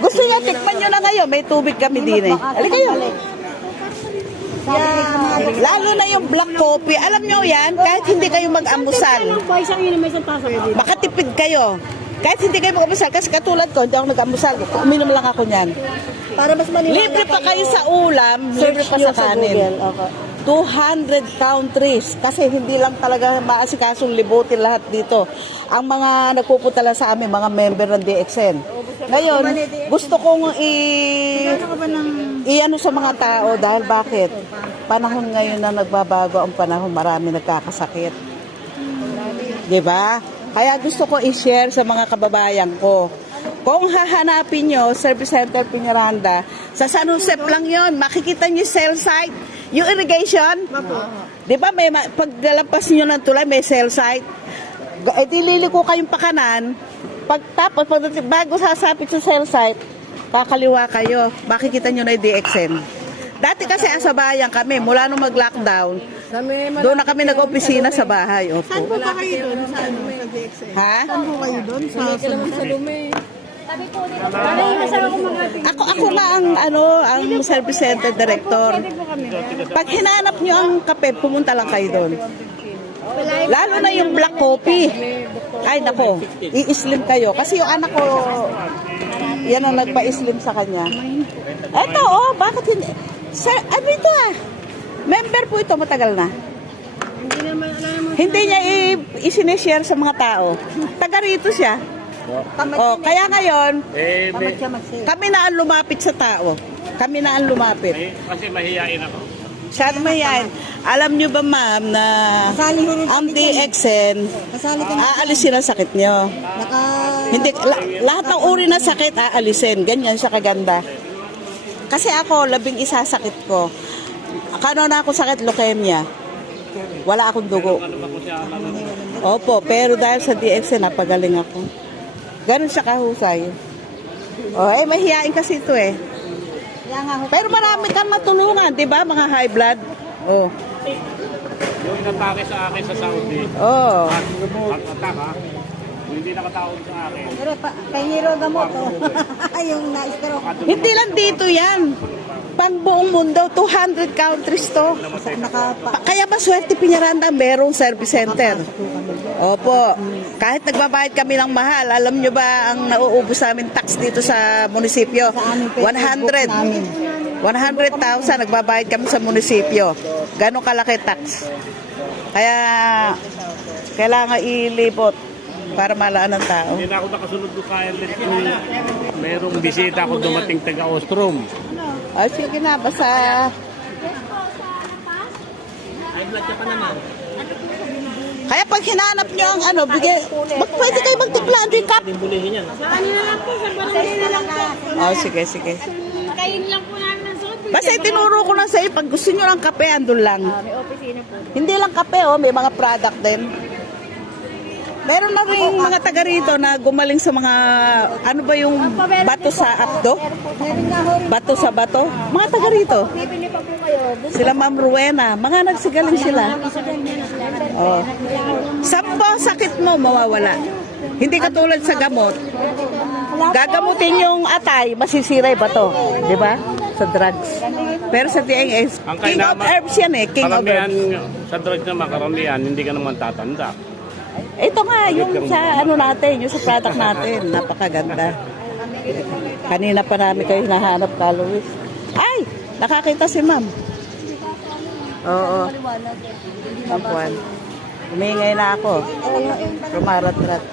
Gusto niya, tikman nyo na ngayon. May tubig kami din eh. Halika kayo. Lalo na yung black coffee. Alam nyo yan, kahit hindi kayo mag-amusal. Makatipid kayo. Kahit hindi kayo mag-amusal. Kasi katulad ko, hindi ako nag-amusal. Uminom lang ako niyan. Para mas maniwala Libre pa kayo sa ulam, libre pa sa kanin. 200 countries. Kasi hindi lang talaga maasikasong libutin lahat dito. Ang mga nagpupunta lang sa amin, mga member ng DXN. Ngayon, gusto kong i-ano sa mga tao dahil bakit? Panahon ngayon na nagbabago ang panahon, marami nagkakasakit. Diba? Kaya gusto ko i-share sa mga kababayan ko. Kung hahanapin nyo, Service Center Peñaranda, sa San Josep lang yon, makikita nyo yung cell site, yung irrigation. Di ba, paglalampas nyo ng tulay, may cell site. E dililiko kayong pakanan, tapos bago sasapit sa cell site, kakaliwa kayo, makikita nyo na yung DXN. Dati kasi sa bayan kami, mula nung mag-lockdown, doon na kami nag-opisina sa bahay. Opo. Saan po ba kayo doon? Sa DXN? Ha? Saan po kayo doon? Sa Lume. Ako nga ang service center director. Pag hinanap nyo ang kape, pumunta lang kayo doon. Lalo na yung black coffee. Ay nako, i-slim kayo. Kasi yung anak ko, yan ang nagpa-slim sa kanya. Eto, bakit hindi? Sir, ano ito member po ito, matagal na. Hindi niya i-sineshare sa mga tao. Taga rito siya. Kaya ngayon, kami na ang lumapit sa tao. Kami na ang lumapit. Kasi mahihain ako. Siya mahihain. Alam nyo ba ma'am na ang DXN, aalisin ang sakit nyo. Hindi, lahat ng uri na sakit aalisin. Ganyan siya kaganda. Kasi ako, 11 sakit ko. Kano na ako sakit, leukemia. Wala akong dugo. Opo, pero dahil sa DXN, napagaling ako. Ganun siya kahusay. Mahihain kasi ito eh. Pero marami kang matulungan, di ba? Mga high blood. Yung inatake sa akin sa Saudi. At-attack ha. Kung hindi nakataon sa akin. Pero kay Hiro gamot. Yung na-stroke. Hindi lang dito yan. Pang buong mundo, 200 countries to. Kaya maswerte Peñaranda, merong service center. Opo. Kahit nagbabayad kami ng mahal, alam nyo ba ang nauubos namin tax dito sa munisipyo? 100,000 nagbabayad kami sa munisipyo. Ganon kalaki tax. Kaya kailangan ilibot para malaan ng tao. Hindi na ako nakasunod ko kaya merong bisita ako dumating taga-Ostrom. Sige na, basta kaya pag hinanap nyo ang pwede kayo magtimpla, hindi kap. Sige. Kain lang po namin ng soda. Basta itinuro ko na sa iyo, pag gusto nyo ng kape, andun lang. May opisina po. Hindi lang kape, may mga product din. Meron na rin mga taga rito na gumaling sa mga, ano ba yung bato sa apdo? Bato sa bato? Mga taga rito. Bibili pa po kayo. Sila Ma'am Rowena, mga nagsigaling sila. Sampo sakit mo, mawawala. Hindi katulad sa gamot. Gagamutin yung atay, masisira yung bato. Di ba? Sa drugs. Pero sa TNS, king of herbs yan eh. King of herbs. Sa drugs naman, karamihan, hindi ka naman tatanda. Ito nga, yung sa natin, yung sa product natin. Napakaganda. Kanina pa namin kayo hinahanap, Luis. Ay! Nakakita si ma'am. Oo. Ma'am Juan. Umingay na ako. Rumarat-rat.